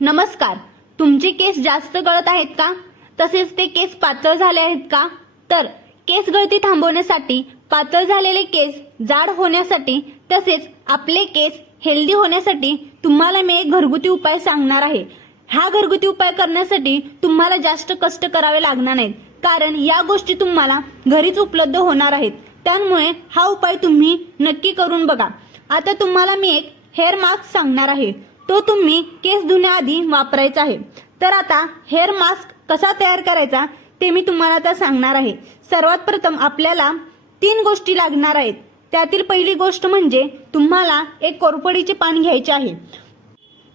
नमस्कार. तुमचे केस जास्त गळत आहेत का? तसेच ते केस पातळ झाले आहेत का? तर केस गळती थांबवण्यासाठी पातळ झालेले केस जाड होण्यासाठी तसेच आपले केस हेल्दी होण्यासाठी तुम्हाला मी एक घरगुती उपाय सांगणार आहे. हा घरगुती उपाय करण्यासाठी तुम्हाला जास्त कष्ट करावे लागणार नाहीत. कारण या गोष्टी तुम्हाला घरीच उपलब्ध होणार आहेत. त्यामुळे हा उपाय तुम्ही नक्की करून बघा. आता तुम्हाला मी एक हेअर मास्क सांगणार आहे. तो तुम्ही केस धुण्याआधी वापरायचा आहे. तर आता हेअर मास्क कसा तयार करायचा ते मी तुम्हाला आता सांगणार आहे. सर्वात प्रथम आपल्याला तीन गोष्टी लागणार आहेत. त्यातील पहिली गोष्ट म्हणजे तुम्हाला एक कोरपडीचे पान घ्यायचे आहे.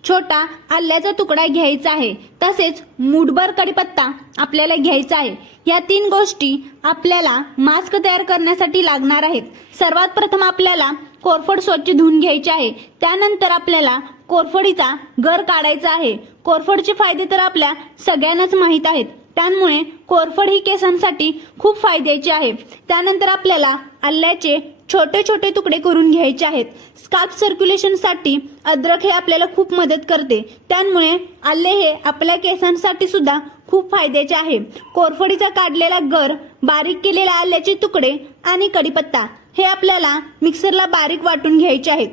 छोटा आल्याचा तुकडा घ्यायचा आहे. तसेच मुठभर कडीपत्ता आपल्याला घ्यायचा आहे. या तीन गोष्टी आपल्याला मास्क तयार करण्यासाठी लागणार आहेत. सर्वात प्रथम आपल्याला कोरफड स्वच्छ धुवून घ्यायचे आहे. त्यानंतर आपल्याला कोरफडीचा गर काढायचा आहे. कोरफडचे फायदे तर आपल्या सगळ्यांनाच माहीत आहेत. त्यामुळे कोरफड ही केसांसाठी खूप फायद्याची आहे. त्यानंतर आपल्याला आल्याचे छोटे छोटे तुकडे करून घ्यायचे आहेत. स्काल्प सर्क्युलेशनसाठी अद्रक हे आपल्याला खूप मदत करते. त्यामुळे आले हे आपल्या केसांसाठी सुद्धा खूप फायद्याचे आहे. कोरफडीचा काढलेला गर बारीक केलेल्या आल्याचे तुकडे आणि कडीपत्ता हे आपल्याला मिक्सरला बारीक वाटून घ्यायचे आहेत.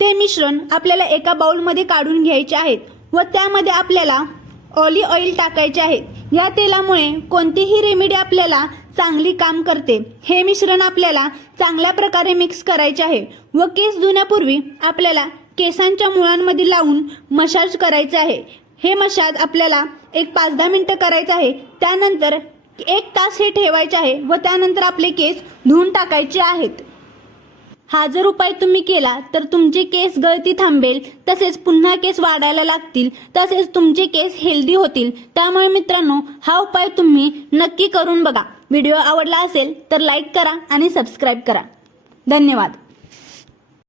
ते मिश्रण आपल्याला एका बाउलमध्ये काढून घ्यायचे आहेत व त्यामध्ये आपल्याला ऑलिव्ह ऑइल टाकायचे आहे. या तेलामुळे कोणतीही रेमेडी आपल्याला चांगली काम करते. हे मिश्रण आपल्याला चांगल्या प्रकारे मिक्स करायचे आहे. व केस धुण्यापूर्वी आपल्याला केसांच्या मुळांमध्ये लावून मसाज करायचे आहे. हे मसाज आपल्याला एक पाच दहा मिनटं करायचं आहे. त्यानंतर एक तास हे ठेवायचे आहे व त्यानंतर आपले केस धुवून टाकायचे आहेत. हा जर उपाय तुम्ही केला तर तुमचे केस गळती थांबेल तसेच पुन्हा केस वाढायला लागतील तसेच तुमचे केस हेल्दी होतील. त्यामुळे मित्रांनो हा उपाय तुम्ही नक्की करून बघा. व्हिडिओ आवडला असेल तर लाईक करा आणि सबस्क्राईब करा. धन्यवाद.